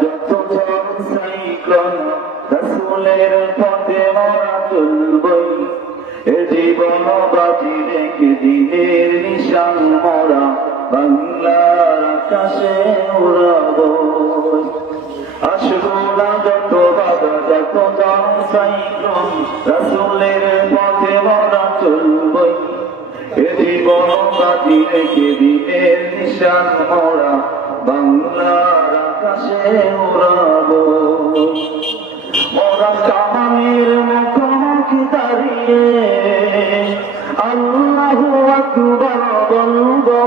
যত ঝড় সাইক্লোন রাসূলের পথে মোরা চলবই এ জীবন বাজি রেখে দিনের নিশান মোরা বাংলার আকাশে উড়াবো আসবো না যত বাধা যত ঝড় সাইক্লোন রাসূলের পথে মোরা চলবই এ জীবন বাজি রেখে দিনের নিশান মোরা বাংলার আকাশে উড়াবো মোরা কামানের মুখোমুখি দাঁড়িয়ে আল্লাহু আকবার বলবো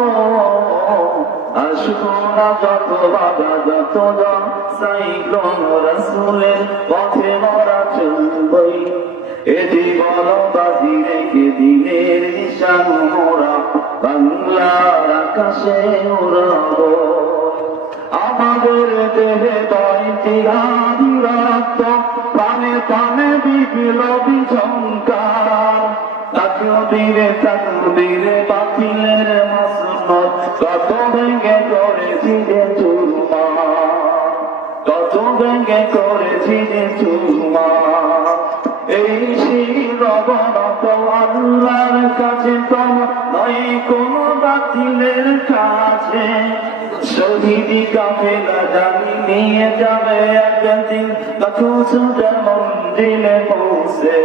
আসবো না যত বাধা যত সাইক্লোন রাসূলের পথে মোরা চলবই এ জীবন বাজি রেখে দিনের নিশান মোরা বাংলার আকাশে উড়াবো আমাদের দেহে ইতিহাদি রক্ত প্রাণে প্রাণে বিপ্লবী ঝঙ্কার তাকদীরে বাতিলের মাসনত কত ভেঙে করেছি যে চুরমার কত ভেঙে করেছি যে চুরমার এই শিরবনত আল্লাহর কাছে তোমার নয় কোনো বাতিলের কাছে শহীদি কাফেলা জানি নিয়ে যাবে একদিন মাকসুদের মন্দিরে পৌঁছে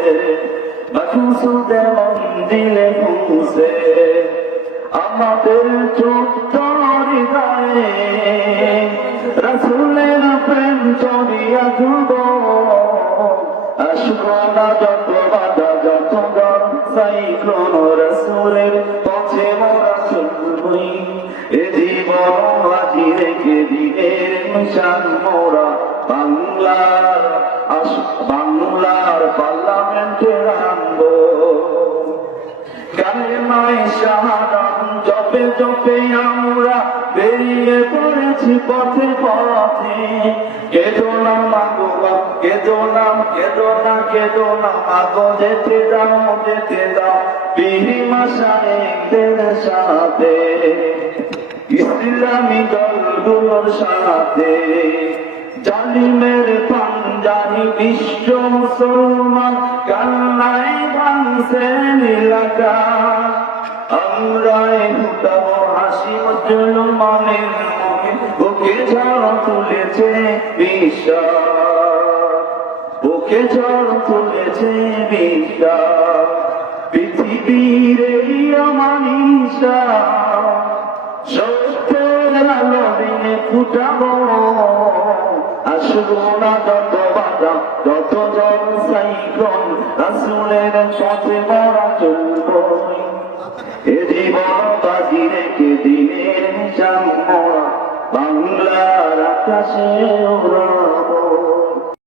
মাকসুদের মন্দিরে পৌঁছে আমাদের ছোট্ট হৃদয়ে রাসূলের প্রেম ছড়িয়ে দেব আসবো না যত বাধা যত সাইক্লোন রাসূলের পথে মোরা চলবই এ জীবন বাজি রেখে দিনের নিশান মোরা বাংলার পার্লামেন্টে আনবো কালেমায়ে শাহাদাত জপে জপে আমরা বেরিয়ে পড়েছি পথে পথে কেঁদো না মাগো কেঁদো না মাগো যেতে দাও বিহিমা শায়েখদের সাথে ইসলামী দলগুলোর সাথে জালিমের পাঞ্জাবি বিশ্ব মুসলমান কান্নায় ভাঙছে এলাকা আমরাই ফুটাবো হাসি মুসলমানের মুখে বুকে ঝড় তুলেছে বিশ্বাস বুকে ঝড় তুলেছে বিশ্বাস পৃথিবীর এই অমানিসা সত্যের আলো দিনে ফুটাবো আসবো না যত বাধা যত ঝড় সাইক্লোন রাসূলের পথে মোরা চলবই এ জীবন বাজি রেখে দিনের নিশান মোরা বাংলার আকাশে